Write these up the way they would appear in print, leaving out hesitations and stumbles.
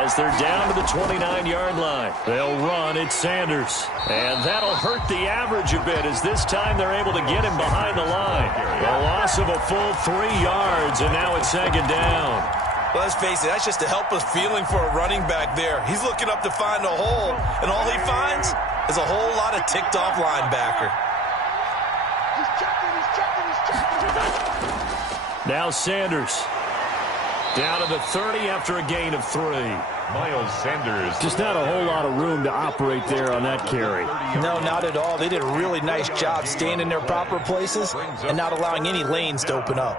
as they're down to the 29-yard line. They'll run. It's Sanders. And that'll hurt the average a bit as this time they're able to get him behind the line. A loss of a full 3 yards, and now it's second down. Well, let's face it, that's just a helpless feeling for a running back there. He's looking up to find a hole, and all he finds is a whole lot of ticked-off linebacker. Now Sanders. Down to the 30 after a gain of 3. Miles Sanders. Just not a whole lot of room to operate there on that carry. No, not at all. They did a really nice job staying in their proper places and not allowing any lanes to open up.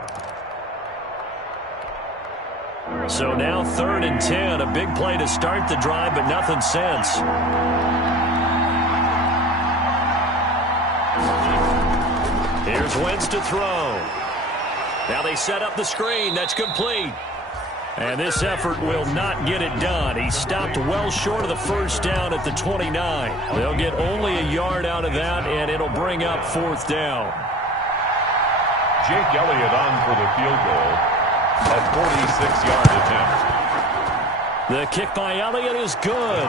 So now 3rd and 10. A big play to start the drive, but nothing since. Here's Wentz to throw. Now they set up the screen. That's complete. And this effort will not get it done. He stopped well short of the first down at the 29. They'll get only a yard out of that, and it'll bring up 4th down. Jake Elliott on for the field goal. A 46-yard attempt. The kick by Elliott is good.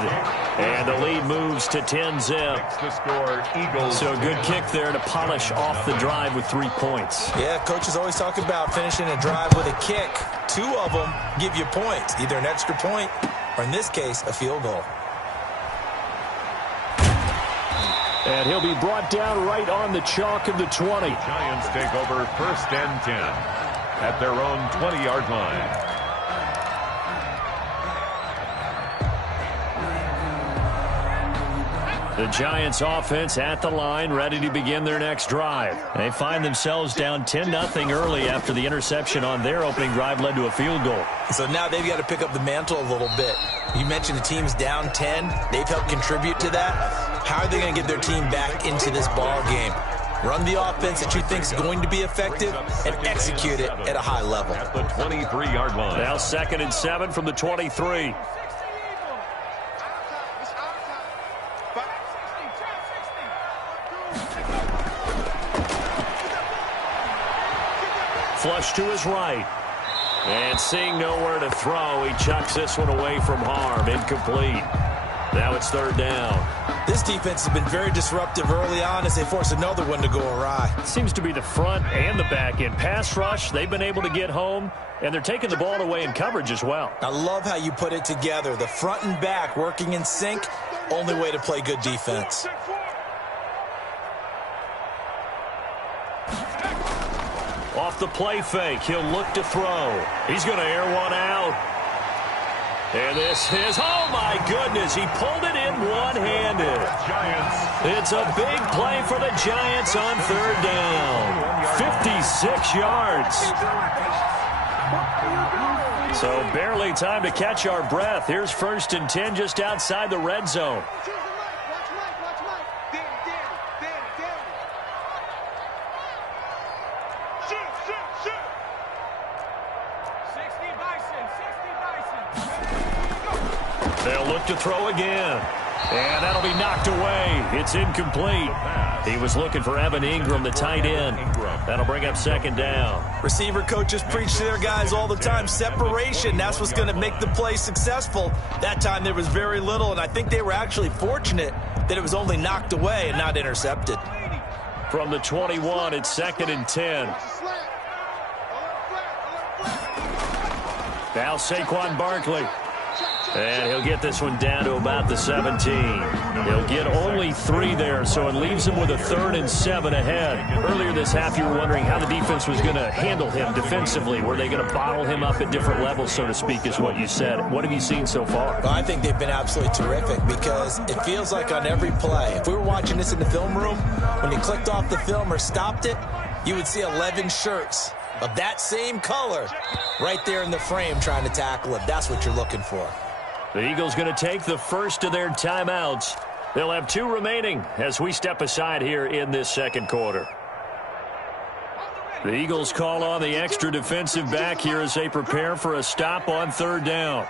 And the lead moves to 10-zip. To score, Eagles. So a good kick there to polish off the drive with 3 points. Yeah, coaches always talk about finishing a drive with a kick. 2 of them give you points, either an extra point or, in this case, a field goal. And he'll be brought down right on the chalk of the 20. Giants take over 1st and 10 at their own 20-yard line. The Giants offense at the line, ready to begin their next drive. They find themselves down 10-0 early after the interception on their opening drive led to a field goal. So now they've got to pick up the mantle a little bit. You mentioned the team's down 10. They've helped contribute to that. How are they going to get their team back into this ball game? Run the offense that you think is going to be effective and execute it at a high level. At the 23-yard line. Now 2nd and 7 from the 23. Flush to his right. And seeing nowhere to throw, he chucks this one away from harm. Incomplete. Now it's 3rd down. This defense has been very disruptive early on as they force another one to go awry. Seems to be the front and the back end. Pass rush, they've been able to get home, and they're taking the ball away in coverage as well. I love how you put it together. The front and back working in sync, only way to play good defense. Off the play fake, he'll look to throw. He's going to air one out. And this is, oh my goodness, he pulled it in one-handed. Giants. It's a big play for the Giants on 3rd down. 56 yards. So barely time to catch our breath. Here's 1st and 10 just outside the red zone. They'll look to throw again. And that'll be knocked away. It's incomplete. He was looking for Evan Ingram, the tight end. That'll bring up 2nd down. Receiver coaches preach to their guys all the time. Separation, that's what's going to make the play successful. That time there was very little, and I think they were actually fortunate that it was only knocked away and not intercepted. From the 21, it's 2nd and 10. Now Saquon Barkley. And he'll get this one down to about the 17. He'll get only 3 there, so it leaves him with a 3rd and 7 ahead. Earlier this half, you were wondering how the defense was going to handle him defensively. Were they going to bottle him up at different levels, so to speak, is what you said. What have you seen so far? Well, I think they've been absolutely terrific because it feels like on every play, if we were watching this in the film room, when you clicked off the film or stopped it, you would see 11 shirts of that same color right there in the frame trying to tackle it. That's what you're looking for. The Eagles going to take the first of their timeouts. They'll have 2 remaining as we step aside here in this 2nd quarter. The Eagles call on the extra defensive back here as they prepare for a stop on 3rd down.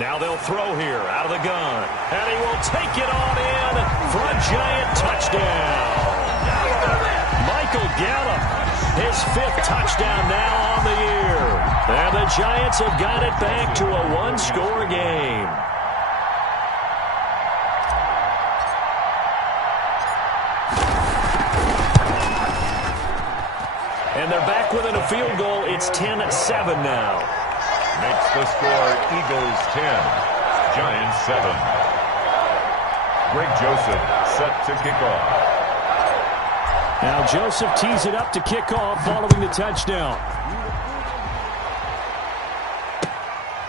Now they'll throw here out of the gun. And he will take it on in for a Giant touchdown. Michael Gallup, his 5th touchdown now the Giants have got it back to a one-score game. And they're back within a field goal. It's 10-7 now. Makes the score Eagles 10, Giants 7. Greg Joseph set to kick off. Now Joseph tees it up to kick off following the touchdown.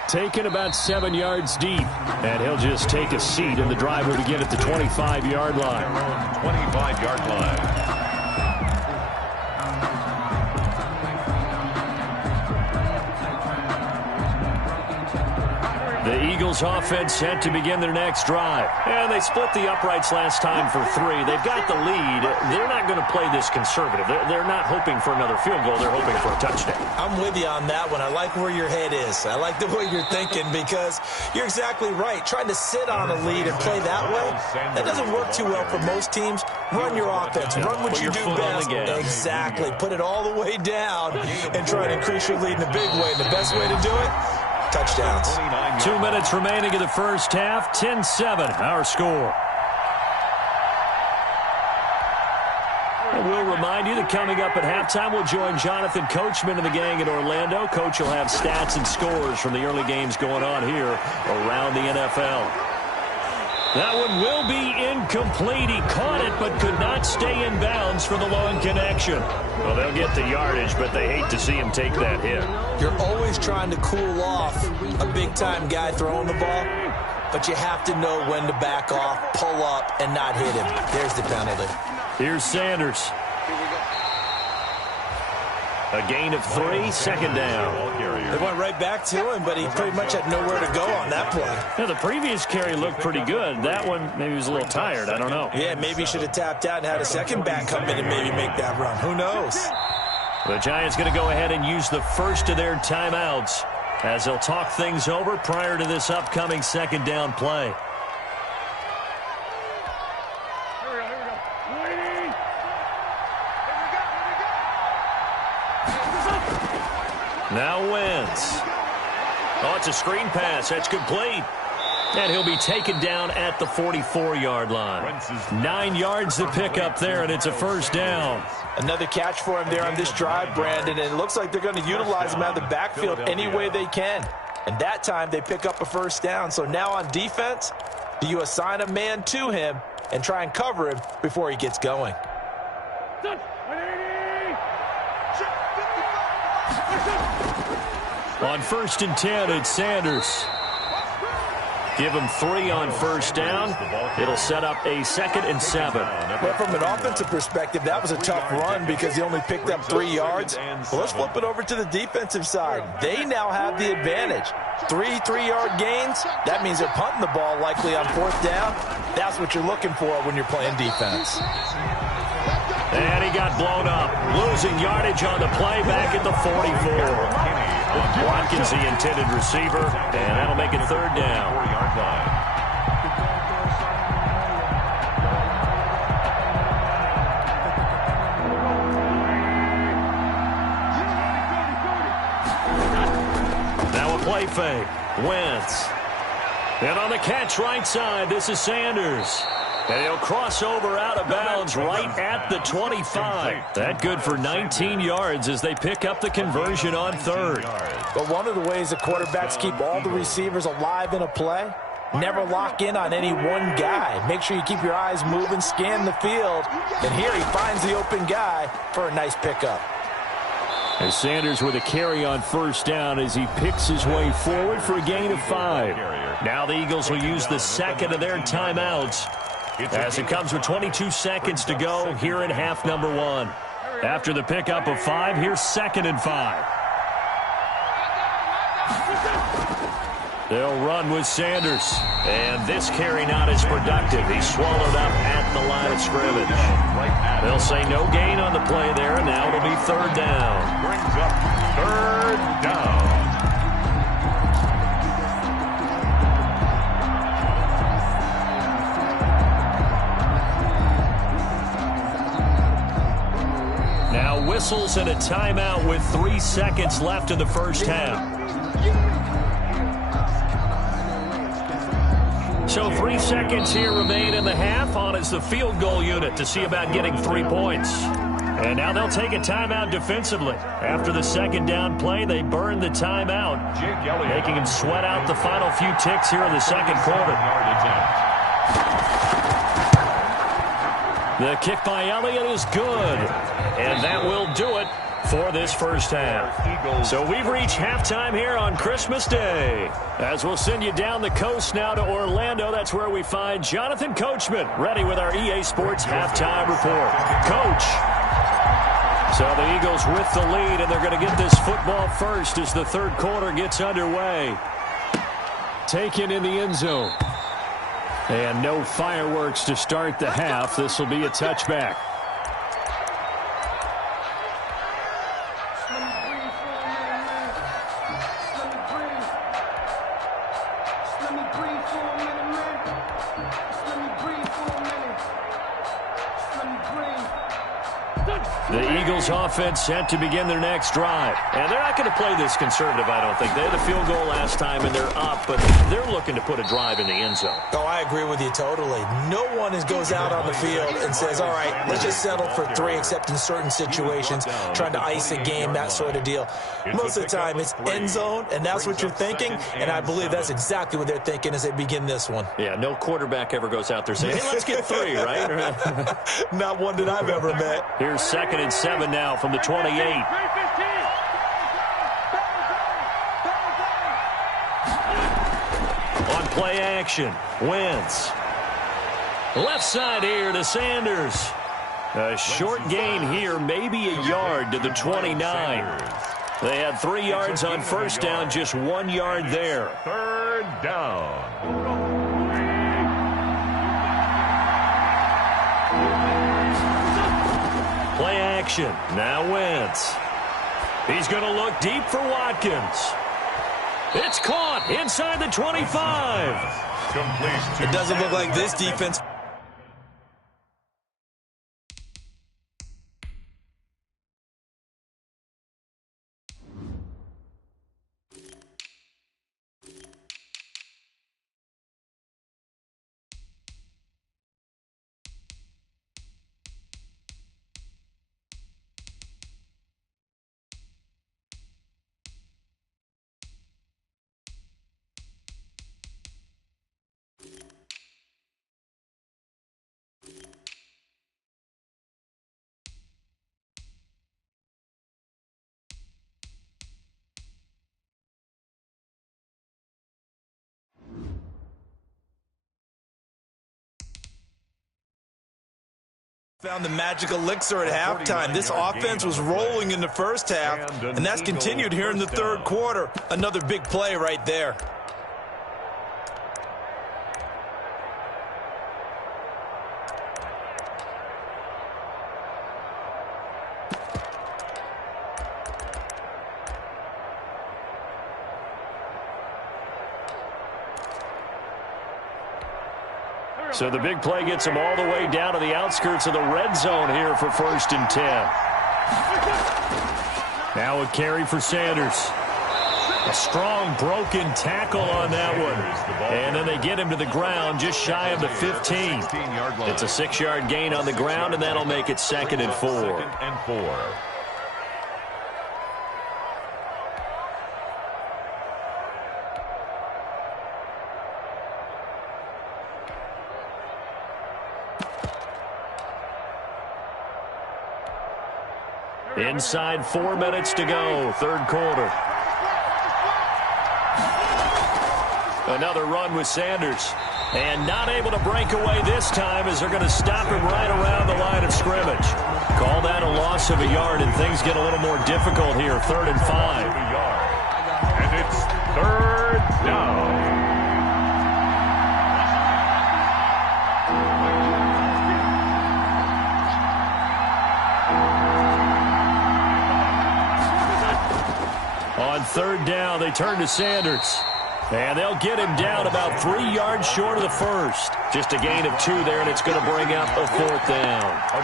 Taken about 7 yards deep. And he'll just take a seat in the drive to get at the 25-yard line. 25-yard line. The Eagles offense set to begin their next drive. And they split the uprights last time for 3. They've got the lead. They're not going to play this conservative. They're not hoping for another field goal. They're hoping for a touchdown. I'm with you on that one. I like where your head is. I like the way you're thinking because you're exactly right. Trying to sit on a lead and play that way, that doesn't work too well for most teams. Run your offense. Run what you do best. Exactly. Put it all the way down and try to increase your lead in a big way. And the best way to do it, touchdowns. 2 minutes remaining in the first half. 10-7, our score. And we'll remind you that coming up at halftime, we'll join Jonathan Coachman and the gang in Orlando. Coach will have stats and scores from the early games going on here around the NFL. That one will be incomplete. He caught it but could not stay in bounds for the long connection. Well, they'll get the yardage, but they hate to see him take that hit. You're always trying to cool off a big-time guy throwing the ball, but you have to know when to back off, pull up, and not hit him. There's the penalty. Here's Sanders. A gain of 3, second down. They went right back to him, but he pretty much had nowhere to go on that play. Yeah, the previous carry looked pretty good. That one, maybe he was a little tired. I don't know. Yeah, maybe he should have tapped out and had a second back come in and maybe make that run. Who knows? The Giants going to go ahead and use the first of their timeouts as they'll talk things over prior to this upcoming second down play. Now Wentz. Oh, it's a screen pass. That's complete. And he'll be taken down at the 44-yard line. 9 yards to pick up there, and it's a first down. Another catch for him there on this drive, Brandon, and it looks like they're going to utilize him out of the backfield any way they can. And that time they pick up a first down. So now on defense, do you assign a man to him and try and cover him before he gets going? On 1st and 10, it's Sanders. Give him 3 on first down. It'll set up a 2nd and 7. Well, from an offensive perspective, that was a tough run because he only picked up 3 yards. Well, let's flip it over to the defensive side. They now have the advantage. 3 3-yard gains. That means they're punting the ball likely on 4th down. That's what you're looking for when you're playing defense. And he got blown up. Losing yardage on the play back at the 44. Watkins, the intended receiver, and that'll make it 3rd down. 4-yard line. Now a play fake. Wentz. And on the catch right side, this is Sanders. And he'll cross over out of bounds right at the 25. That good for 19 yards as they pick up the conversion on 3rd. But one of the ways the quarterbacks keep all the receivers alive in a play, never lock in on any one guy. Make sure you keep your eyes moving, scan the field. And here he finds the open guy for a nice pickup. As Sanders with a carry on first down as he picks his way forward for a gain of 5. Now the Eagles will use the second of their timeouts as it comes with 22 seconds to go here in half number 1. After the pickup of 5, here's 2nd and 5. They'll run with Sanders. And this carry not as productive. He's swallowed up at the line of scrimmage. They'll say no gain on the play there, and now it'll be 3rd down. Brings up 3rd down. Now whistles and a timeout with 3 seconds left in the first half. So 3 seconds here remain in the half. On is the field goal unit to see about getting 3 points. And now they'll take a timeout defensively. After the second down play, they burn the timeout, making him sweat out the final few ticks here in the second quarter. The kick by Elliott is good. And that will do it for this first half. So we've reached halftime here on Christmas Day. As we'll send you down the coast now to Orlando, that's where we find Jonathan Coachman ready with our EA Sports halftime report. Coach. So the Eagles with the lead, and they're going to get this football first as the third quarter gets underway. Taken in the end zone. And no fireworks to start the half. This will be a touchback. The Eagles offense set to begin their next drive. And they're not going to play this conservative, I don't think. They had a field goal last time, and they're up, but they're looking to put a drive in the end zone. Oh, I agree with you totally. No one goes out on the field and says, all right, let's just settle for 3, except in certain situations, trying to ice a game, that sort of deal. Most of the time, it's end zone, and that's what you're thinking, and I believe that's exactly what they're thinking as they begin this one. Yeah, no quarterback ever goes out there saying, hey, let's get 3, right? Not one that I've ever met. Here's 2nd and 7 now from the 28. On play action, Wentz. Left side here to Sanders. A short gain here, maybe a yard to the 29. They had 3 yards on first down, just 1 yard there. 3rd down. Play action. Now Wentz. He's going to look deep for Watkins. It's caught inside the 25. It doesn't look like this defense. Found the magic elixir at halftime. This offense was rolling in the first half, and that's continued here in the third quarter. Another big play right there. So the big play gets him all the way down to the outskirts of the red zone here for 1st and 10. Now a carry for Sanders. A strong broken tackle on that one. And then they get him to the ground just shy of the 15. It's a 6-yard gain on the ground, and that'll make it 2nd and 4. 2nd and 4. Inside 4 minutes to go, third quarter. Another run with Sanders. And not able to break away this time as they're going to stop him right around the line of scrimmage. Call that a loss of a yard, and things get a little more difficult here, 3rd and 5. And it's 3rd down. On 3rd down, they turn to Sanders. And they'll get him down about 3 yards short of the first. Just a gain of 2 there, and it's going to bring up a 4th down.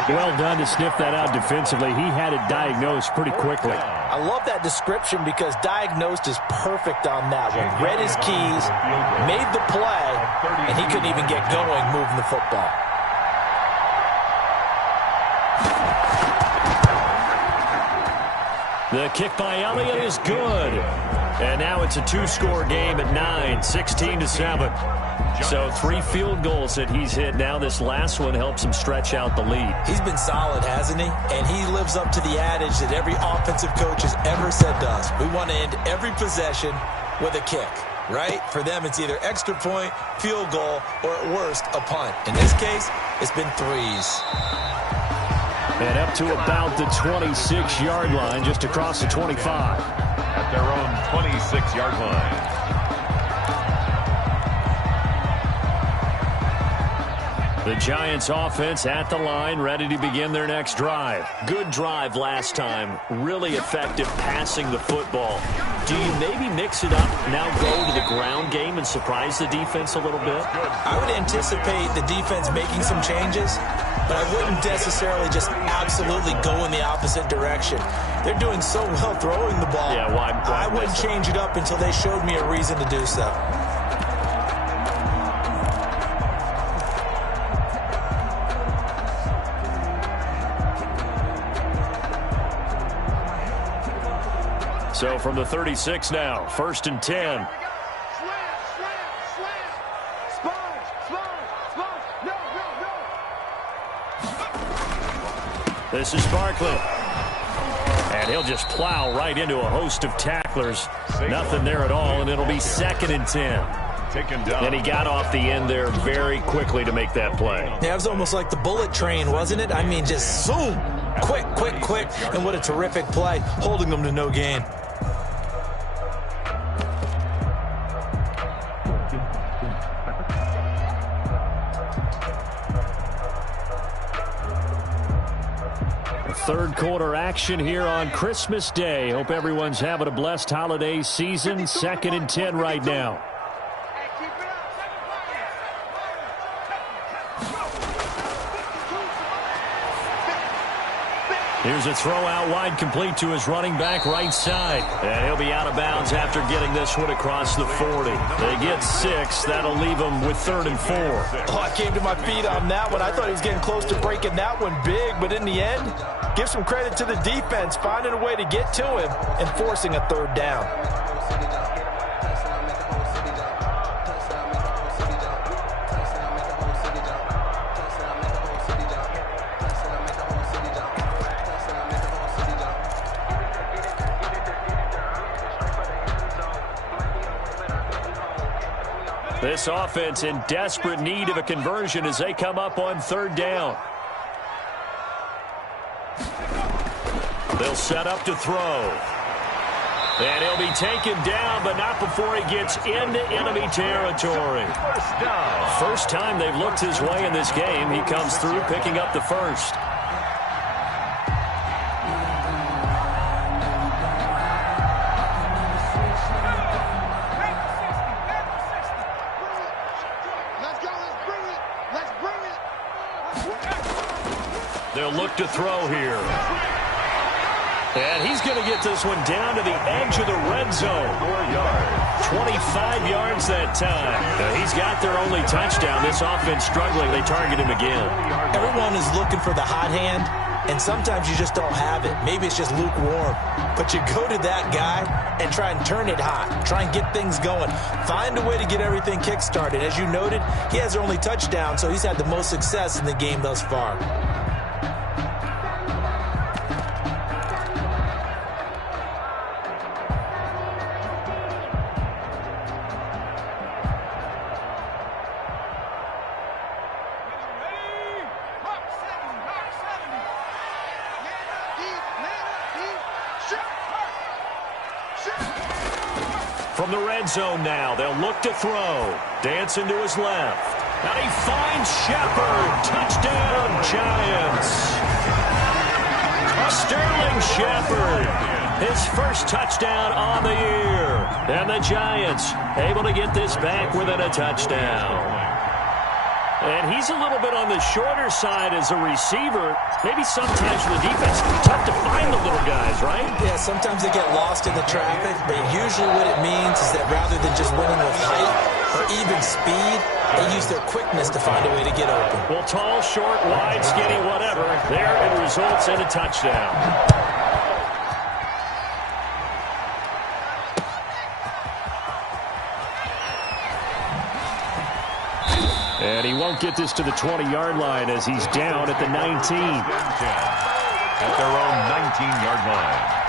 Well done to sniff that out defensively. He had it diagnosed pretty quickly. I love that description because diagnosed is perfect on that one. Read his keys, made the play, and he couldn't even get going moving the football. The kick by Elliott is good. And now it's a 2-score game at 9, 16-7. So 3 field goals that he's hit. Now this last one helps him stretch out the lead. He's been solid, hasn't he? And he lives up to the adage that every offensive coach has ever said to us. We want to end every possession with a kick, right? For them, it's either extra point, field goal, or at worst, a punt. In this case, it's been 3s. And up to about the 26-yard line, just across the 25. At their own 26-yard line. The Giants offense at the line, ready to begin their next drive. Good drive last time. Really effective passing the football. Do you maybe mix it up, now go to the ground game and surprise the defense a little bit? I would anticipate the defense making some changes, but I wouldn't necessarily just absolutely go in the opposite direction. They're doing so well throwing the ball. Yeah, why I wouldn't change it up until they showed me a reason to do so. So from the 36 now, 1st and 10. This is Barkley. And he'll just plow right into a host of tacklers. Nothing there at all, and it'll be 2nd and 10. And he got off the end there very quickly to make that play. Yeah, it was almost like the bullet train, wasn't it? I mean, just zoom. Quick, quick, quick. And what a terrific play, holding them to no gain. Third quarter action here on Christmas Day. Hope everyone's having a blessed holiday season. 2nd and 10 right now. Here's a throw out wide, complete to his running back right side. And he'll be out of bounds after getting this one across the 40. They get 6. That'll leave them with 3rd and 4. Oh, I came to my feet on that one. I thought he was getting close to breaking that one big, but in the end, give some credit to the defense, finding a way to get to him and forcing a 3rd down. This offense in desperate need of a conversion as they come up on 3rd down. They'll set up to throw. And he'll be taken down, but not before he gets into enemy territory. First time they've looked his way in this game. He comes through picking up the 1st. They'll look to throw here. And he's going to get this one down to the edge of the red zone. 25 yards that time. Now he's got their only touchdown. This offense struggling. They target him again. Everyone is looking for the hot hand, and sometimes you just don't have it. Maybe it's just lukewarm. But you go to that guy and try and turn it hot. Try and get things going. Find a way to get everything kick-started. As you noted, he has their only touchdown, so he's had the most success in the game thus far. From the red zone now, they'll look to throw. Dancing to his left. And he finds Shepard. Touchdown, Giants. Sterling Shepard. His first touchdown on the year. And the Giants able to get this back within a touchdown. And he's a little bit on the shorter side as a receiver. Maybe sometimes for the defense, tough to find the little guys, right? Yeah, sometimes they get lost in the traffic, but usually what it means is that rather than just winning with height or even speed, they use their quickness to find a way to get open. Well, tall, short, wide, skinny, whatever. There it results in a touchdown. And he won't get this to the 20-yard line as he's down at the 19. At their own 19-yard line.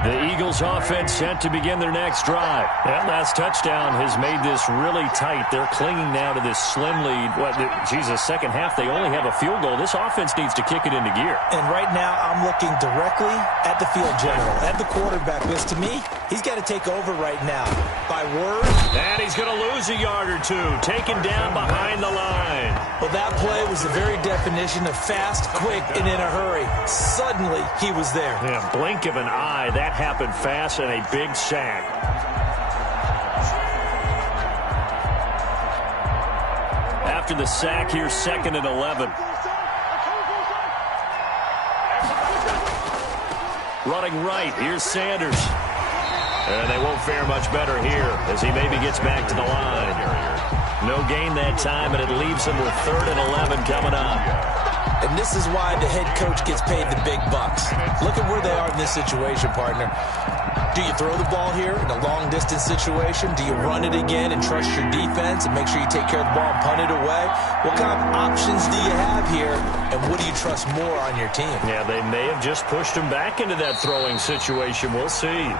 The Eagles offense set to begin their next drive. That last touchdown has made this really tight. They're clinging now to this slim lead. Second half, they only have a field goal. This offense needs to kick it into gear. And right now, I'm looking directly at the field general, at the quarterback, because to me, he's got to take over right now. By word. And he's going to lose a yard or two, taken down behind the line. Well, that play was the very definition of fast, quick, and in a hurry. Suddenly, he was there. Yeah, blink of an eye. That happened fast and a big sack. After the sack, here's 2nd and 11. Running right, here's Sanders. And they won't fare much better here as he maybe gets back to the line. No gain that time, and it leaves him with 3rd and 11 coming up. And this is why the head coach gets paid the big bucks. Look at where they are in this situation, partner. Do you throw the ball here in a long-distance situation? Do you run it again and trust your defense and make sure you take care of the ball and punt it away? What kind of options do you have here, and what do you trust more on your team? Yeah, they may have just pushed him back into that throwing situation. We'll see.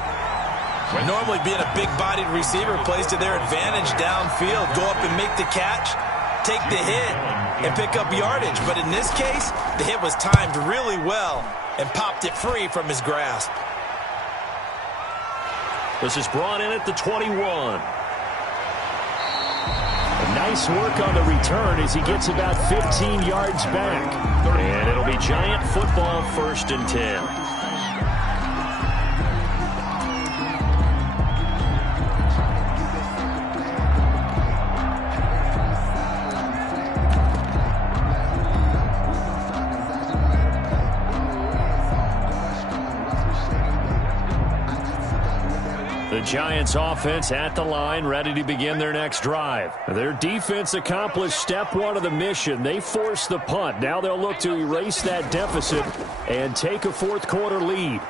Normally being a big-bodied receiver plays to their advantage downfield. Go up and make the catch, take the hit, and pick up yardage. But in this case, the hit was timed really well and popped it free from his grasp. This is brought in at the 21. Nice work on the return as he gets about 15 yards back. And it'll be Giant football, 1st and 10. The Giants offense at the line, ready to begin their next drive. Their defense accomplished step 1 of the mission. They forced the punt. Now they'll look to erase that deficit and take a 4th quarter lead.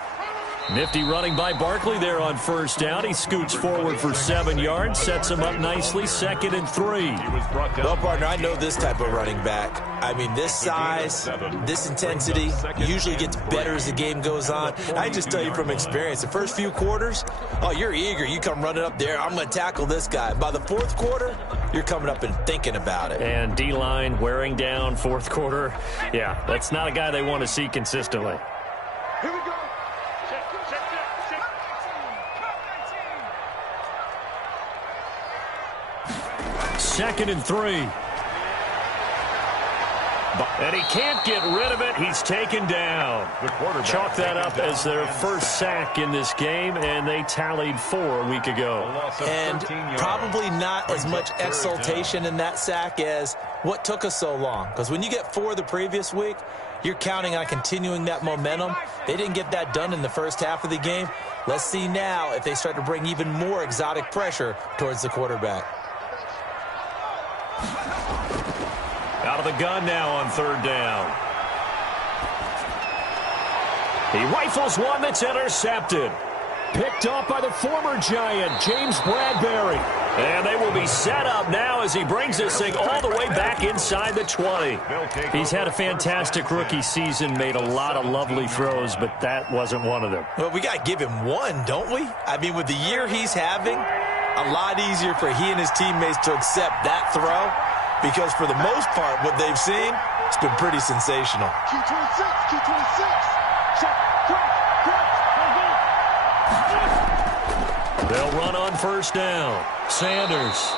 Nifty running by Barkley there on 1st down. He scoots forward for 7 yards, sets him up nicely, 2nd and 3. Well, partner, I know this type of running back. I mean, this size, this intensity usually gets better as the game goes on. I just tell you from experience, the first few quarters, oh, you're eager. You come running up there, I'm going to tackle this guy. By the 4th quarter, you're coming up and thinking about it. And D-line wearing down 4th quarter. Yeah, that's not a guy they want to see consistently. Here we go. 2nd and 3. And he can't get rid of it. He's taken down. Chalk that up as their first sack in this game, and they tallied 4 a week ago. And probably not as much exultation in that sack as what took us so long. Because when you get 4 the previous week, you're counting on continuing that momentum. They didn't get that done in the first half of the game. Let's see now if they start to bring even more exotic pressure towards the quarterback. Out of the gun now on 3rd down. He rifles one that's intercepted. Picked off by the former Giant, James Bradbury. And they will be set up now as he brings this thing all the way back inside the 20. He's had a fantastic rookie season, made a lot of lovely throws, but that wasn't one of them. Well, we got to give him one, don't we? I mean, with the year he's having, a lot easier for he and his teammates to accept that throw. Because for the most part, what they've seen, it's been pretty sensational. Q26, Q26. Check, crack. They'll run on 1st down. Sanders.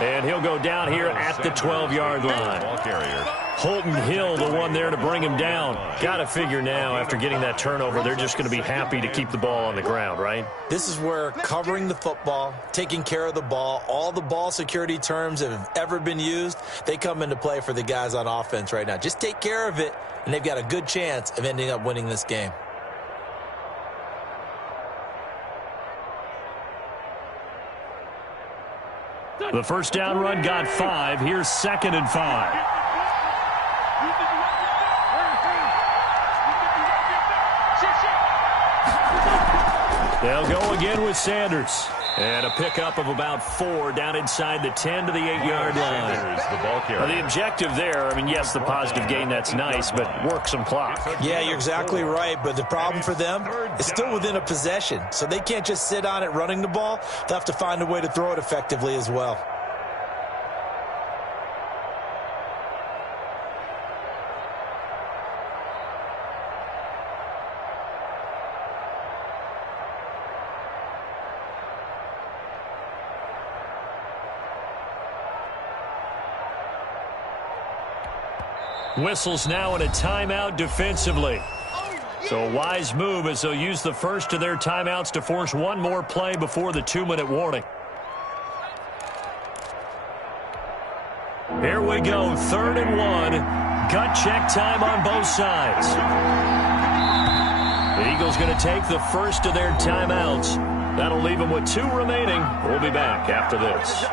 And he'll go down here at the 12-yard line. Ball carrier. Holton Hill, the one there to bring him down. Got to figure now, after getting that turnover, they're just going to be happy to keep the ball on the ground, right? This is where covering the football, taking care of the ball, all the ball security terms that have ever been used, they come into play for the guys on offense right now. Just take care of it, and they've got a good chance of ending up winning this game. The first down run got 5. Here's 2nd and 5. They'll go again with Sanders. And a pickup of about 4 down inside the 10 to the 8-yard line. The ball carrier. The objective there, I mean, yes, the positive gain, that's nice, but work some clock. Yeah, you're exactly right, but the problem for them is still within a possession. So they can't just sit on it running the ball. They'll have to find a way to throw it effectively as well. Whistles now in a timeout defensively. So a wise move as they'll use the first of their timeouts to force one more play before the 2-minute warning. Here we go, 3rd and 1. Gut check time on both sides. The Eagles going to take the first of their timeouts. That'll leave them with 2 remaining. We'll be back after this.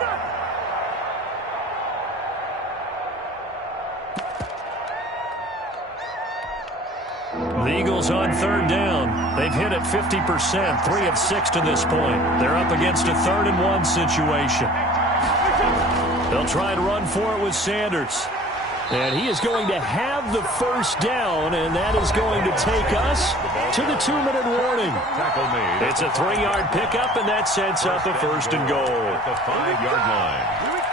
The Eagles on 3rd down. They've hit it 50%, 3 of 6 to this point. They're up against a 3rd and 1 situation. They'll try and run for it with Sanders. And he is going to have the first down, and that is going to take us to the 2-minute warning. It's a 3-yard pickup, and that sets up a 1st and goal. At the 5-yard line.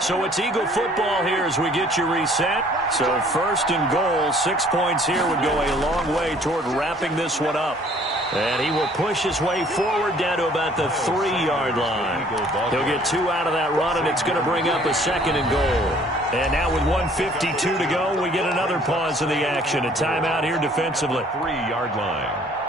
So it's Eagle football here as we get you reset. So 1st and goal, 6 points here would go a long way toward wrapping this one up. And he will push his way forward down to about the 3-yard line. He'll get 2 out of that run, and it's going to bring up a 2nd and goal. And now with 1:52 to go, we get another pause in the action. A timeout here defensively. 3-yard line.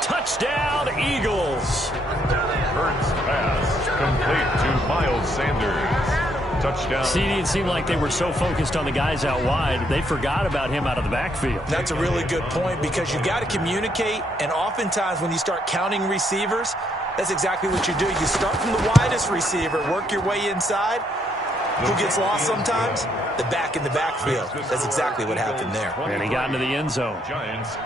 Touchdown, Eagles. Hurts pass complete to Miles Sanders. Touchdown. See, it seemed like they were so focused on the guys out wide, they forgot about him out of the backfield. That's a really good point because you've got to communicate, and oftentimes when you start counting receivers, that's exactly what you do. You start from the widest receiver, work your way inside. Who gets lost sometimes? The back in the backfield. That's exactly what happened there. And he got into the end zone.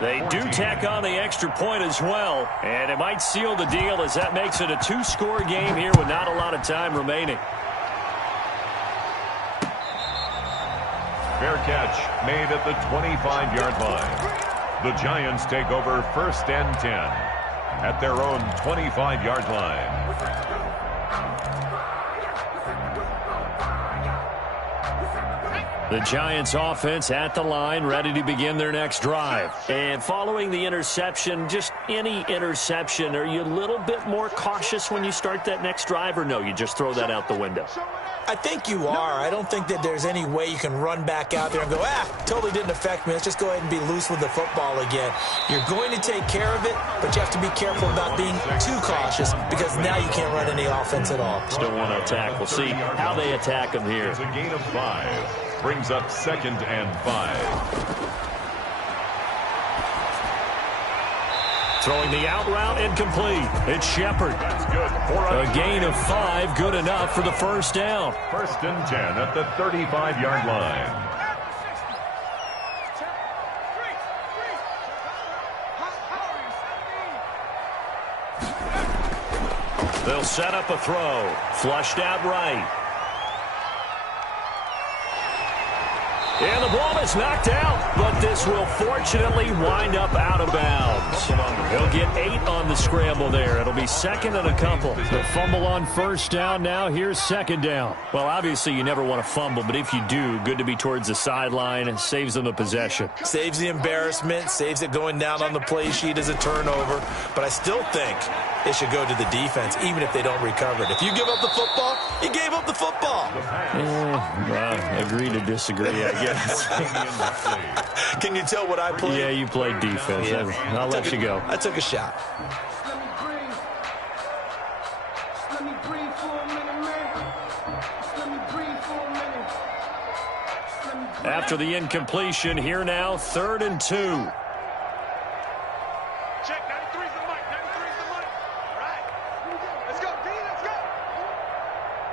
They do tack on the extra point as well, and it might seal the deal as that makes it a 2-score game here with not a lot of time remaining. Fair catch made at the 25-yard line. The Giants take over 1st and 10 at their own 25-yard line. The Giants offense at the line, ready to begin their next drive. And following the interception, just any interception, are you a little bit more cautious when you start that next drive, or no, you just throw that out the window? I think you are. I don't think that there's any way you can run back out there and go, totally didn't affect me. Let's just go ahead and be loose with the football again. You're going to take care of it, but you have to be careful about being too cautious because now you can't run any offense at all. Still want to attack. We'll see how they attack them here. It's a gain of 5. Brings up 2nd and 5. Throwing the out route incomplete. It's Shepard. That's good. A gain of 5, good enough for the first down. 1st and 10 at the 35-yard line. They'll set up a throw. Flushed out right. And the ball is knocked out, but this will fortunately wind up out of bounds. He'll get 8 on the scramble there. It'll be second and a couple. The fumble on first down now. Here's second down. Well, obviously you never want to fumble, but if you do, good to be towards the sideline. It saves them the possession. Saves the embarrassment, saves it going down on the play sheet as a turnover. But I still think it should go to the defense, even if they don't recover it. If you give up the football, you gave up the football. Agree to disagree, I guess. Can you tell what I played? Yeah, you played defense. Yeah. I'll let you go. I took a shot. Let me breathe for a minute, man. Let me breathe for a minute. After the incompletion, here now, 3rd and 2. Check, 93's the mic, 93's the mic. All right, here we go. Let's go, D, let's go.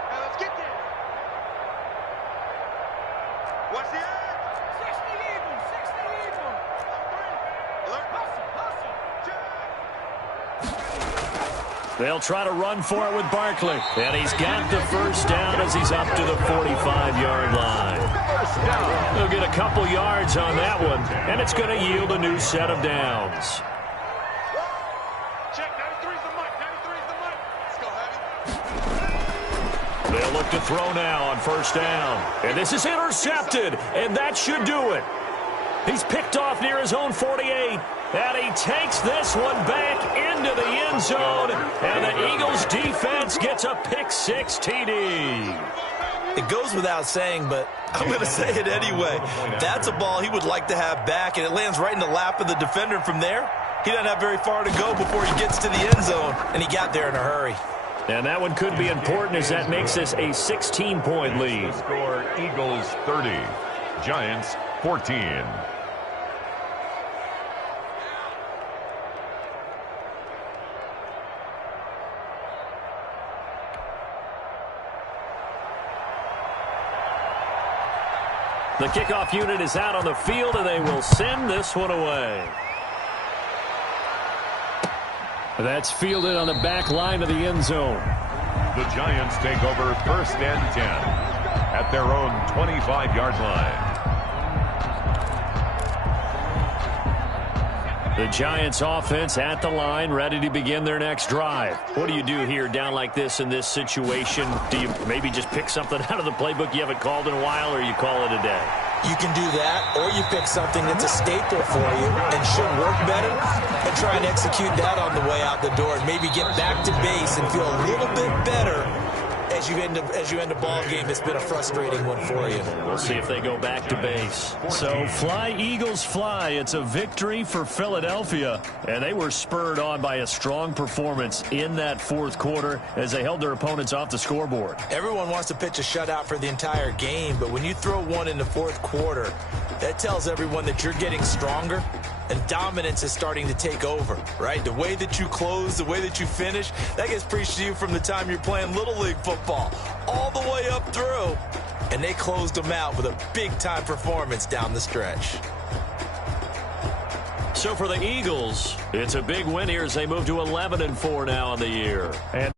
Now let's get there. What's the edge? 60 even, 60 even. Alert. Hustle. Check. They'll try to run for it with Barkley. And he's got the first down as he's up to the 45-yard line. He'll get a couple yards on that one, and it's going to yield a new set of downs. Check, 93's the mic, 93's the mic. Let's go, Heavy. They'll look to throw now on first down. And this is intercepted, and that should do it. He's picked off near his own 48, and he takes this one back into the end zone, and the Eagles defense gets a pick-6 TD. It goes without saying, but I'm going to say it anyway. That's a ball he would like to have back, and it lands right in the lap of the defender. From there, he doesn't have very far to go before he gets to the end zone, and he got there in a hurry. And that one could be important as that makes this a 16-point lead. Score Eagles 30, Giants 14. The kickoff unit is out on the field, and they will send this one away. That's fielded on the back line of the end zone. The Giants take over 1st and 10 at their own 25-yard line. The Giants offense at the line, ready to begin their next drive. What do you do here down like this in this situation? Do you maybe just pick something out of the playbook you haven't called in a while, or you call it a day? You can do that, or you pick something that's a staple for you and should work better, and try and execute that on the way out the door, and maybe get back to base and feel a little bit better as you end a ball game that's been a frustrating one for you. We'll see if they go back to base. So fly, Eagles, fly. It's a victory for Philadelphia. And they were spurred on by a strong performance in that 4th quarter as they held their opponents off the scoreboard. Everyone wants to pitch a shutout for the entire game, but when you throw one in the 4th quarter, that tells everyone that you're getting stronger and dominance is starting to take over, right? The way that you close, the way that you finish, that gets preached to you from the time you're playing Little League football all the way up through. And they closed them out with a big-time performance down the stretch. So for the Eagles, it's a big win here as they move to 11-4 now on the year. And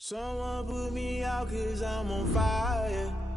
Someone put me out 'cause I'm on fire.